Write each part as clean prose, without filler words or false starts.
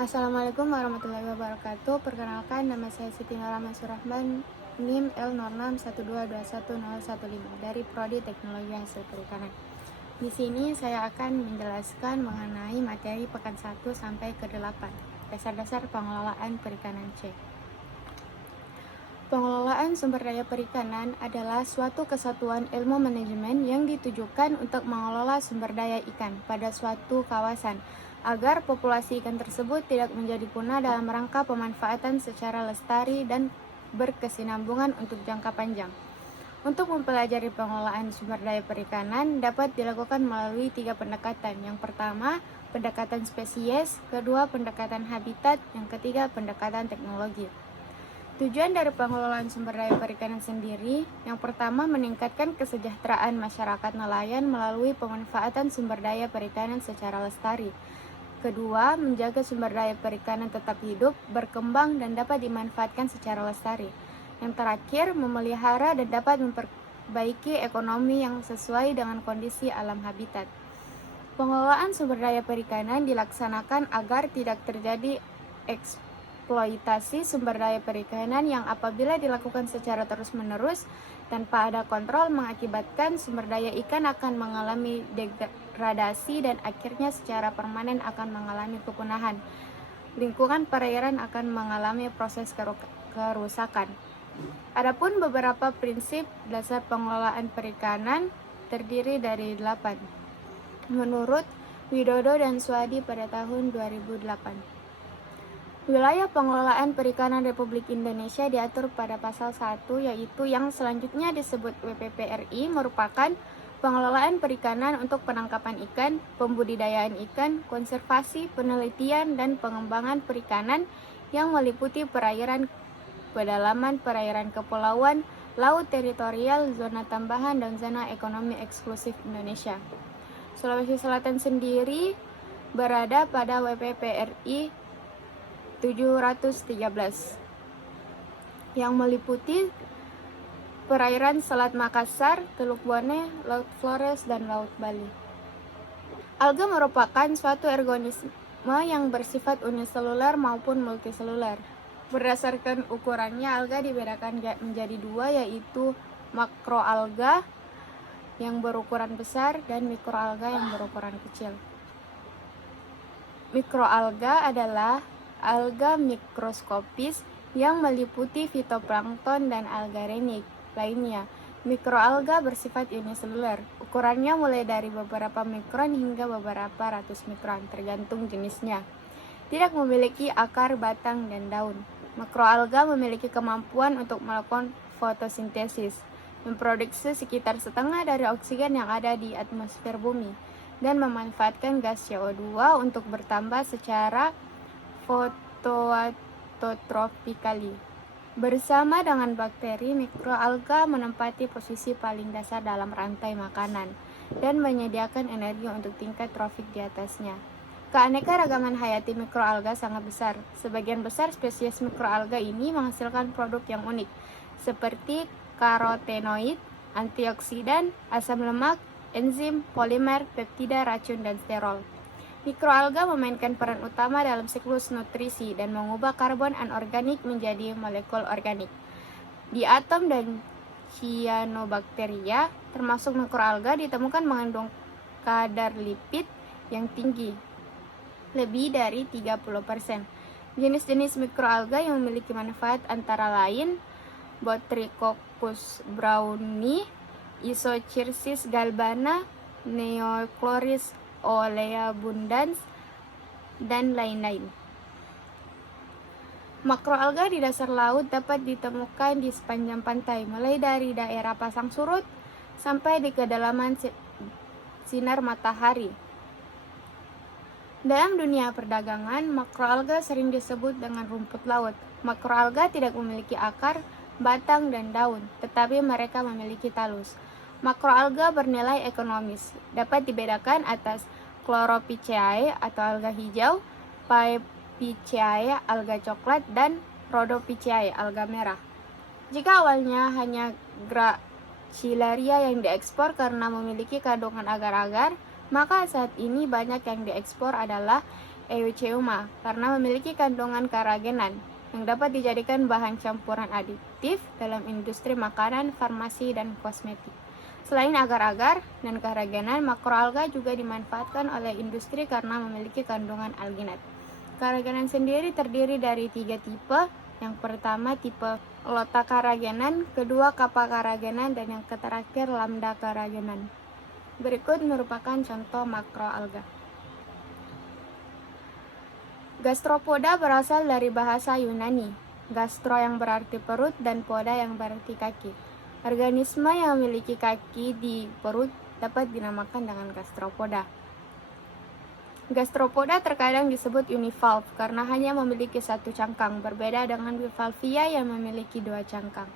Assalamualaikum warahmatullahi wabarakatuh. Perkenalkan, nama saya Siti Nora Mansurrahman, NIM L0612121015 dari Prodi Teknologi Hasil Perikanan. Di sini saya akan menjelaskan mengenai materi pekan 1 sampai ke 8, dasar-dasar pengelolaan perikanan C. Pengelolaan sumber daya perikanan adalah suatu kesatuan ilmu manajemen yang ditujukan untuk mengelola sumber daya ikan pada suatu kawasan agar populasi ikan tersebut tidak menjadi punah dalam rangka pemanfaatan secara lestari dan berkesinambungan untuk jangka panjang. Untuk mempelajari pengelolaan sumber daya perikanan dapat dilakukan melalui 3 pendekatan. Yang pertama, pendekatan spesies, kedua, pendekatan habitat, yang ketiga, pendekatan teknologi. Tujuan dari pengelolaan sumber daya perikanan sendiri, yang pertama meningkatkan kesejahteraan masyarakat nelayan melalui pemanfaatan sumber daya perikanan secara lestari. Kedua, menjaga sumber daya perikanan tetap hidup, berkembang, dan dapat dimanfaatkan secara lestari. Yang terakhir, memelihara dan dapat memperbaiki ekonomi yang sesuai dengan kondisi alam habitat. Pengelolaan sumber daya perikanan dilaksanakan agar tidak terjadi eksploitasi sumber daya perikanan yang apabila dilakukan secara terus-menerus tanpa ada kontrol mengakibatkan sumber daya ikan akan mengalami degradasi dan akhirnya secara permanen akan mengalami kepunahan. Lingkungan perairan akan mengalami proses kerusakan. Adapun beberapa prinsip dasar pengelolaan perikanan terdiri dari 8. Menurut Widodo dan Swadi pada tahun 2008. Wilayah pengelolaan perikanan Republik Indonesia diatur pada pasal 1, yaitu yang selanjutnya disebut WPPRI, merupakan pengelolaan perikanan untuk penangkapan ikan, pembudidayaan ikan, konservasi, penelitian, dan pengembangan perikanan yang meliputi perairan pedalaman, perairan kepulauan, laut teritorial, zona tambahan, dan zona ekonomi eksklusif Indonesia. Sulawesi Selatan sendiri berada pada WPPRI 713 yang meliputi perairan Selat Makassar, Teluk Bone, Laut Flores, dan Laut Bali. Alga merupakan suatu organisme yang bersifat uniseluler maupun multiseluler. Berdasarkan ukurannya, alga dibedakan menjadi 2, yaitu makroalga yang berukuran besar dan mikroalga yang berukuran kecil. Mikroalga adalah alga mikroskopis yang meliputi fitoplankton dan alga renik lainnya. Mikroalga bersifat uniseluler. Ukurannya mulai dari beberapa mikron hingga beberapa ratus mikron, tergantung jenisnya. Tidak memiliki akar, batang, dan daun. Makroalga memiliki kemampuan untuk melakukan fotosintesis, memproduksi sekitar setengah dari oksigen yang ada di atmosfer bumi, dan memanfaatkan gas CO2 untuk bertambah secara fotoautotrophically. Bersama dengan bakteri, mikroalga menempati posisi paling dasar dalam rantai makanan dan menyediakan energi untuk tingkat trofik di atasnya. Keanekaragaman hayati mikroalga sangat besar. Sebagian besar spesies mikroalga ini menghasilkan produk yang unik, seperti karotenoid, antioksidan, asam lemak, enzim, polimer, peptida, racun, dan sterol. Mikroalga memainkan peran utama dalam siklus nutrisi dan mengubah karbon anorganik menjadi molekul organik. Di atom dan cyanobacteria, termasuk mikroalga, ditemukan mengandung kadar lipid yang tinggi, lebih dari 30%. Jenis-jenis mikroalga yang memiliki manfaat antara lain Botrycoccus browni, Isochirsis galbana, Neochloris oleabundans, dan lain-lain. Makroalga di dasar laut dapat ditemukan di sepanjang pantai, mulai dari daerah pasang surut sampai di kedalaman sinar matahari. Dalam dunia perdagangan, makroalga sering disebut dengan rumput laut. Makroalga tidak memiliki akar, batang, dan daun, tetapi mereka memiliki talus. Makroalga bernilai ekonomis, dapat dibedakan atas Chlorophyceae atau alga hijau, Paephyceae alga coklat, dan Rhodophyceae alga merah. Jika awalnya hanya Gracilaria yang diekspor karena memiliki kandungan agar-agar, maka saat ini banyak yang diekspor adalah Eucheuma karena memiliki kandungan karagenan yang dapat dijadikan bahan campuran aditif dalam industri makanan, farmasi, dan kosmetik. Selain agar-agar dan karagenan, makroalga juga dimanfaatkan oleh industri karena memiliki kandungan alginat. Karagenan sendiri terdiri dari 3 tipe. Yang pertama tipe Lota-karagenan, kedua Kappa-karagenan, dan yang terakhir Lambda-karagenan. Berikut merupakan contoh makroalga. Gastropoda berasal dari bahasa Yunani, gastro yang berarti perut dan poda yang berarti kaki. Organisme yang memiliki kaki di perut dapat dinamakan dengan gastropoda. Gastropoda terkadang disebut univalve karena hanya memiliki satu cangkang, berbeda dengan bivalvia yang memiliki 2 cangkang.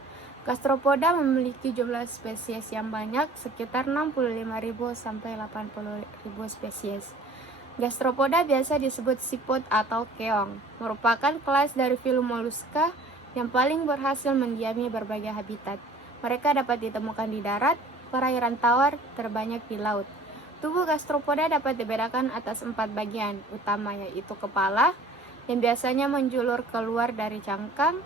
Gastropoda memiliki jumlah spesies yang banyak, sekitar 65.000 sampai 80.000 spesies. Gastropoda biasa disebut siput atau keong, merupakan kelas dari filum moluska yang paling berhasil mendiami berbagai habitat. Mereka dapat ditemukan di darat, perairan tawar, terbanyak di laut. Tubuh gastropoda dapat dibedakan atas 4 bagian utama, yaitu kepala yang biasanya menjulur keluar dari cangkang,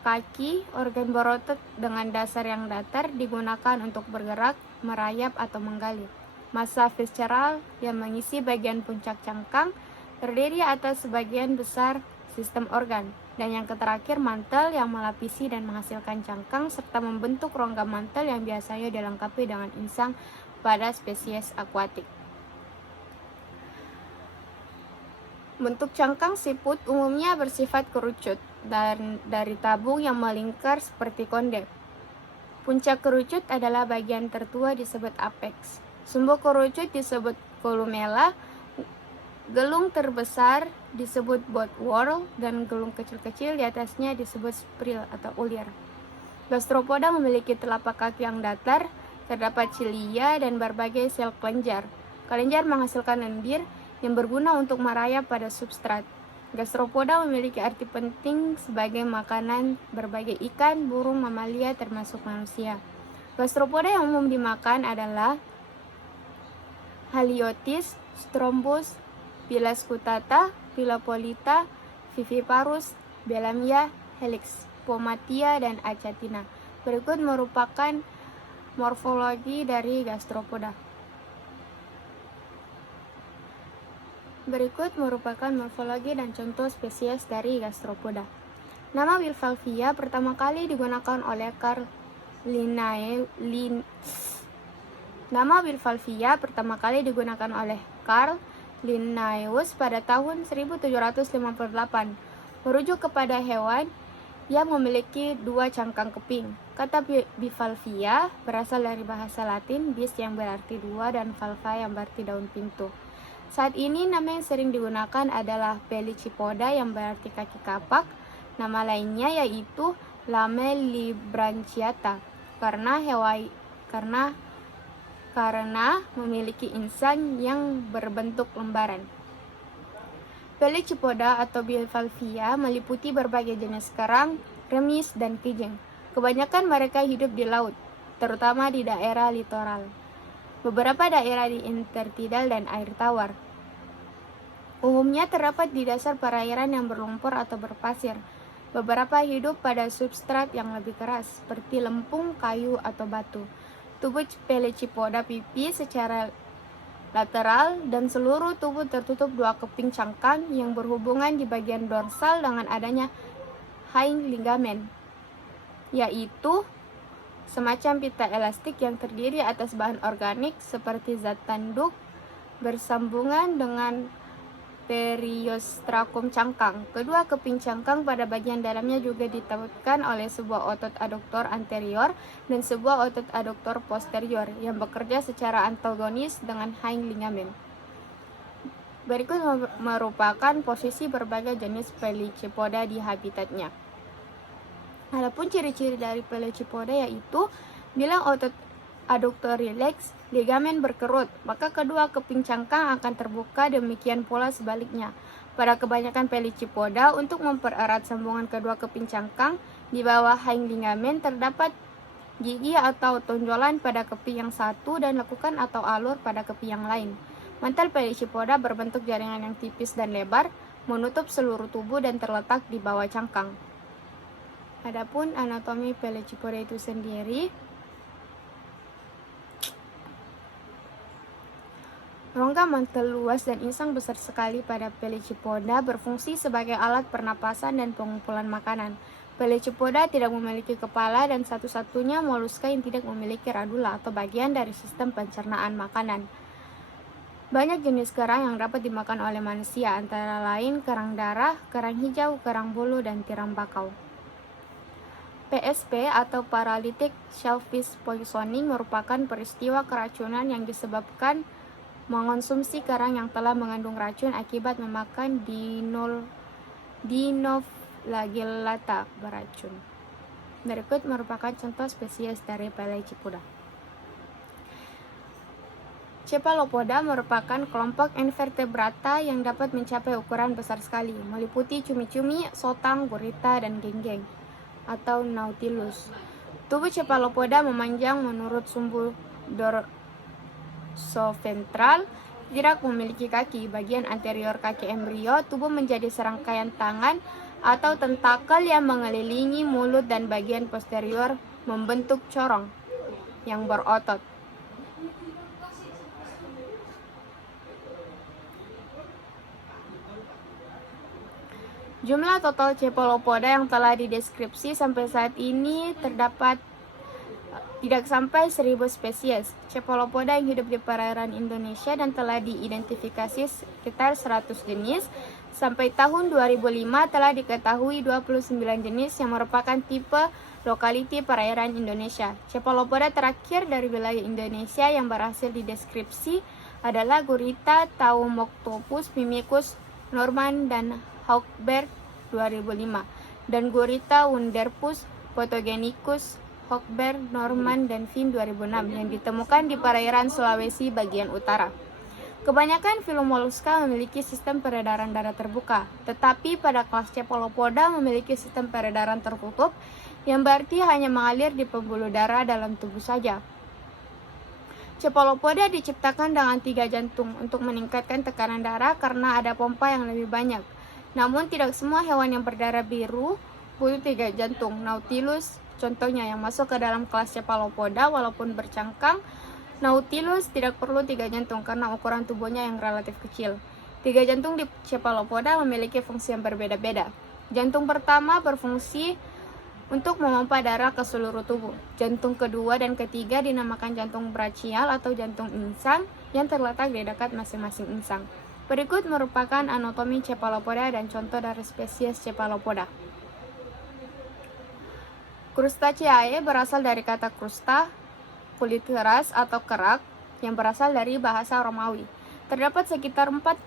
kaki, organ berotot dengan dasar yang datar digunakan untuk bergerak, merayap, atau menggali. Massa visceral yang mengisi bagian puncak cangkang terdiri atas sebagian besar sistem organ, dan yang terakhir mantel yang melapisi dan menghasilkan cangkang serta membentuk rongga mantel yang biasanya dilengkapi dengan insang pada spesies akuatik. Bentuk cangkang siput umumnya bersifat kerucut dan dari tabung yang melingkar seperti konde. Puncak kerucut adalah bagian tertua disebut apex. Sumbu kerucut disebut columella, gelung terbesar disebut bud whorl, dan gelung kecil-kecil di atasnya disebut spril atau ulir. Gastropoda memiliki telapak kaki yang datar, terdapat cilia dan berbagai sel kelenjar. Kelenjar menghasilkan lendir yang berguna untuk merayap pada substrat. Gastropoda memiliki arti penting sebagai makanan berbagai ikan, burung, mamalia termasuk manusia. Gastropoda yang umum dimakan adalah Haliotis, Strombus, Pila scutata, Pila polita, Viviparus, Belamia, Helix, Pomatia, dan Achatina. Berikut merupakan morfologi dari gastropoda. Berikut merupakan morfologi dan contoh spesies dari gastropoda. Nama bivalvia pertama kali digunakan oleh Carl Linnaeus pada tahun 1758, merujuk kepada hewan yang memiliki 2 cangkang keping. Kata bivalvia berasal dari bahasa Latin bis yang berarti 2 dan valva yang berarti daun pintu. Saat ini nama yang sering digunakan adalah Pelecypoda yang berarti kaki kapak. Nama lainnya yaitu Lamellibranchiata karena memiliki insang yang berbentuk lembaran. Pelecypoda atau bivalvia meliputi berbagai jenis kerang, remis, dan kijing. Kebanyakan mereka hidup di laut, terutama di daerah litoral. Beberapa daerah di intertidal dan air tawar. Umumnya terdapat di dasar perairan yang berlumpur atau berpasir. Beberapa hidup pada substrat yang lebih keras, seperti lempung, kayu, atau batu. Tubuh Pelecypoda pipih secara lateral dan seluruh tubuh tertutup 2 keping cangkang yang berhubungan di bagian dorsal dengan adanya hind ligament, yaitu semacam pita elastik yang terdiri atas bahan organik seperti zat tanduk bersambungan dengan periostracum cangkang. Kedua keping cangkang pada bagian dalamnya juga ditautkan oleh sebuah otot aduktor anterior dan sebuah otot aduktor posterior yang bekerja secara antagonis dengan hind ligament. Berikut merupakan posisi berbagai jenis Pelecypoda di habitatnya. Adapun ciri-ciri dari Pelecypoda yaitu bila otot aduktor rileks, ligamen berkerut, maka kedua keping cangkang akan terbuka, demikian pula sebaliknya. Pada kebanyakan Pelecypoda, untuk mempererat sambungan kedua keping cangkang, di bawah hind ligament terdapat gigi atau tonjolan pada keping yang satu dan lekukan atau alur pada keping yang lain. Mantel Pelecypoda berbentuk jaringan yang tipis dan lebar, menutup seluruh tubuh dan terletak di bawah cangkang. Adapun anatomi Pelecypoda itu sendiri, rongga mantel luas dan insang besar sekali pada Pelecypoda berfungsi sebagai alat pernapasan dan pengumpulan makanan. Pelecypoda tidak memiliki kepala dan satu-satunya moluska yang tidak memiliki radula atau bagian dari sistem pencernaan makanan. Banyak jenis kerang yang dapat dimakan oleh manusia, antara lain kerang darah, kerang hijau, kerang bulu, dan tiram bakau. PSP atau Paralytic Shellfish Poisoning merupakan peristiwa keracunan yang disebabkan mengonsumsi kerang yang telah mengandung racun akibat memakan Dinoflagellata beracun. Berikut merupakan contoh spesies dari Pelecypoda. Cephalopoda merupakan kelompok invertebrata yang dapat mencapai ukuran besar sekali, meliputi cumi-cumi, sotang, gurita, dan genggeng atau nautilus. Tubuh cephalopoda memanjang menurut sumbu dorsoventral, tidak memiliki kaki. Bagian anterior kaki embrio, tubuh menjadi serangkaian tangan atau tentakel yang mengelilingi mulut dan bagian posterior membentuk corong yang berotot. Jumlah total cephalopoda yang telah dideskripsi sampai saat ini terdapat tidak sampai 1000 spesies cephalopoda yang hidup di perairan Indonesia dan telah diidentifikasi sekitar 100 jenis. Sampai tahun 2005 telah diketahui 29 jenis yang merupakan tipe lokaliti perairan Indonesia. Cephalopoda terakhir dari wilayah Indonesia yang berhasil dideskripsi adalah gurita Taumoctopus mimicus Norman dan Hawkberg 2005 dan gurita Wunderpus photogenicus Hawkberg, Norman, dan Finn 2006 yang ditemukan di perairan Sulawesi bagian utara. Kebanyakan filomoluska memiliki sistem peredaran darah terbuka, tetapi pada kelas Cephalopoda memiliki sistem peredaran tertutup yang berarti hanya mengalir di pembuluh darah dalam tubuh saja. Cephalopoda diciptakan dengan 3 jantung untuk meningkatkan tekanan darah karena ada pompa yang lebih banyak. Namun tidak semua hewan yang berdarah biru butuh 3 jantung. Nautilus contohnya yang masuk ke dalam kelas Cephalopoda walaupun bercangkang. Nautilus tidak perlu 3 jantung karena ukuran tubuhnya yang relatif kecil. 3 jantung di Cephalopoda memiliki fungsi yang berbeda-beda. Jantung pertama berfungsi untuk memompa darah ke seluruh tubuh. Jantung kedua dan ketiga dinamakan jantung brachial atau jantung insang yang terletak di dekat masing-masing insang. Berikut merupakan anatomi Cephalopoda dan contoh dari spesies Cephalopoda. Crustaceae berasal dari kata crusta, kulit keras atau kerak, yang berasal dari bahasa Romawi. Terdapat sekitar 40.000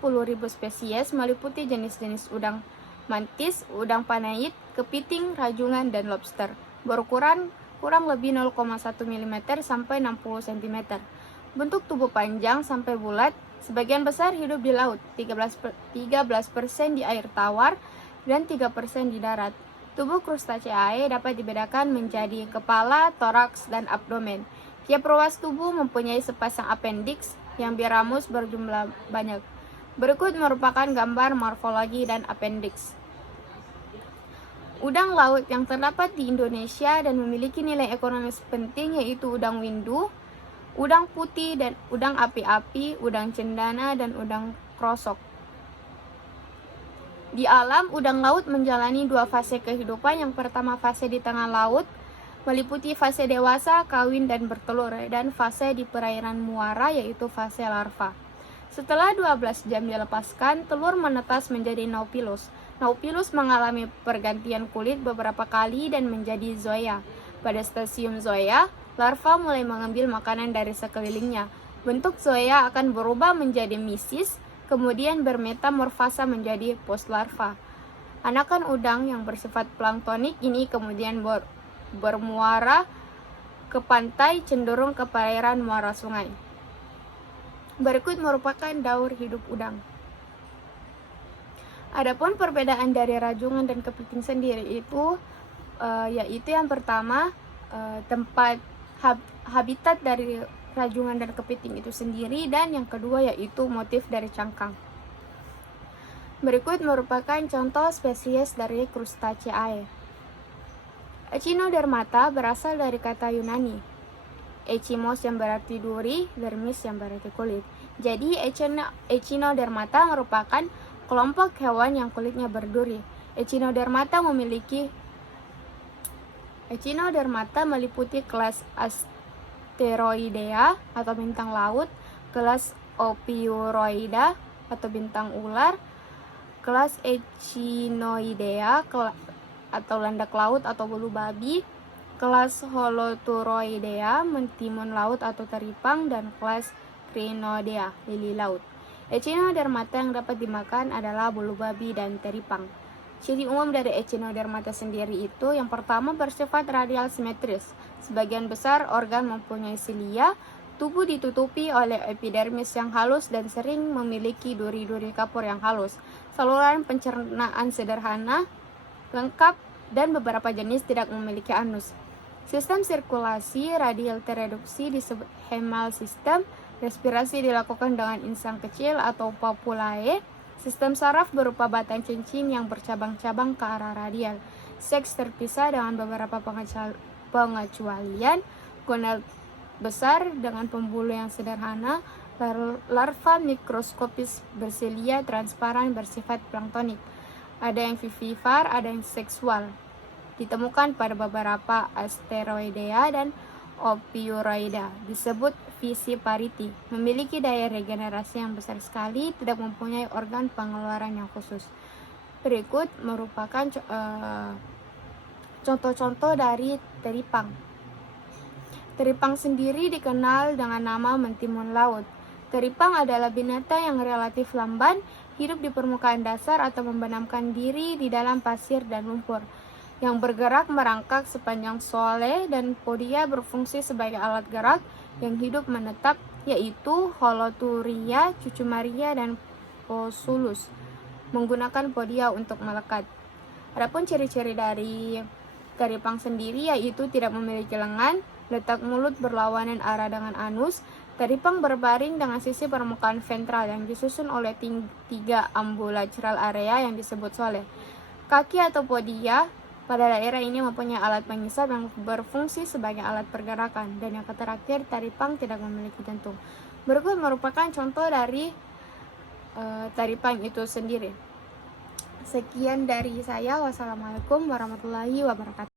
spesies meliputi jenis-jenis udang mantis, udang panait, kepiting, rajungan, dan lobster. Berukuran kurang lebih 0,1 mm sampai 60 cm. Bentuk tubuh panjang sampai bulat, sebagian besar hidup di laut, 13% di air tawar, dan 3% di darat. Tubuh Crustaceae dapat dibedakan menjadi kepala, toraks, dan abdomen. Tiap ruas tubuh mempunyai sepasang appendix yang biramus berjumlah banyak. Berikut merupakan gambar morfologi dan appendix. Udang laut yang terdapat di Indonesia dan memiliki nilai ekonomis penting yaitu udang windu, udang putih dan udang api-api, udang cendana, dan udang krosok. Di alam, udang laut menjalani 2 fase kehidupan. Yang pertama fase di tengah laut, meliputi fase dewasa, kawin, dan bertelur, dan fase di perairan muara yaitu fase larva. Setelah 12 jam dilepaskan, telur menetas menjadi Nautilus. Nautilus mengalami pergantian kulit beberapa kali dan menjadi zoea. Pada stadium zoea, larva mulai mengambil makanan dari sekelilingnya. Bentuk zoea akan berubah menjadi misis, kemudian bermetamorfasa menjadi postlarva. Anakan udang yang bersifat planktonik ini kemudian bermuara ke pantai, cenderung ke perairan muara sungai. Berikut merupakan daur hidup udang. Adapun perbedaan dari rajungan dan kepiting sendiri itu yaitu yang pertama tempat habitat dari rajungan dan kepiting itu sendiri, dan yang kedua yaitu motif dari cangkang. Berikut merupakan contoh spesies dari Crustaceae. Echinodermata berasal dari kata Yunani echimos yang berarti duri, dermis yang berarti kulit. Jadi Echinodermata merupakan kelompok hewan yang kulitnya berduri. Echinodermata meliputi kelas Asteroidea atau bintang laut, kelas Ophiuroida atau bintang ular, kelas Echinoidea atau landak laut atau bulu babi, kelas Holoturoidea, mentimun laut atau teripang, dan kelas Crinodea, lili laut. Echinodermata yang dapat dimakan adalah bulu babi dan teripang. Ciri umum dari Echinodermata sendiri itu yang pertama bersifat radial simetris. Sebagian besar organ mempunyai silia, tubuh ditutupi oleh epidermis yang halus dan sering memiliki duri-duri kapur yang halus. Saluran pencernaan sederhana, lengkap, dan beberapa jenis tidak memiliki anus. Sistem sirkulasi radial tereduksi disebut hemal system. Respirasi dilakukan dengan insang kecil atau papulae. Sistem saraf berupa batang cincin yang bercabang-cabang ke arah radial. Seks terpisah dengan beberapa pengecualian. Gonad besar dengan pembuluh yang sederhana. Larva mikroskopis bersilia transparan bersifat planktonik. Ada yang vivipar, ada yang seksual. Ditemukan pada beberapa Asteroidea dan Ophiuroida. Disebut visiparity. Memiliki daya regenerasi yang besar sekali, tidak mempunyai organ pengeluaran yang khusus. Berikut merupakan contoh-contoh dari teripang. Teripang sendiri dikenal dengan nama mentimun laut. Teripang adalah binatang yang relatif lamban, hidup di permukaan dasar atau membenamkan diri di dalam pasir dan lumpur, yang bergerak merangkak sepanjang soale, dan podia berfungsi sebagai alat gerak yang hidup menetap, yaitu Holoturia, Cucumaria, dan Posulus, menggunakan podia untuk melekat. Adapun ciri-ciri dari teripang sendiri yaitu tidak memiliki lengan, letak mulut berlawanan arah dengan anus. Teripang berbaring dengan sisi permukaan ventral yang disusun oleh 3 ambulacral area yang disebut soale. Kaki atau podia pada daerah ini mempunyai alat pengisap yang berfungsi sebagai alat pergerakan. Dan yang terakhir, teripang tidak memiliki jantung. Berikut merupakan contoh dari teripang itu sendiri. Sekian dari saya. Wassalamualaikum warahmatullahi wabarakatuh.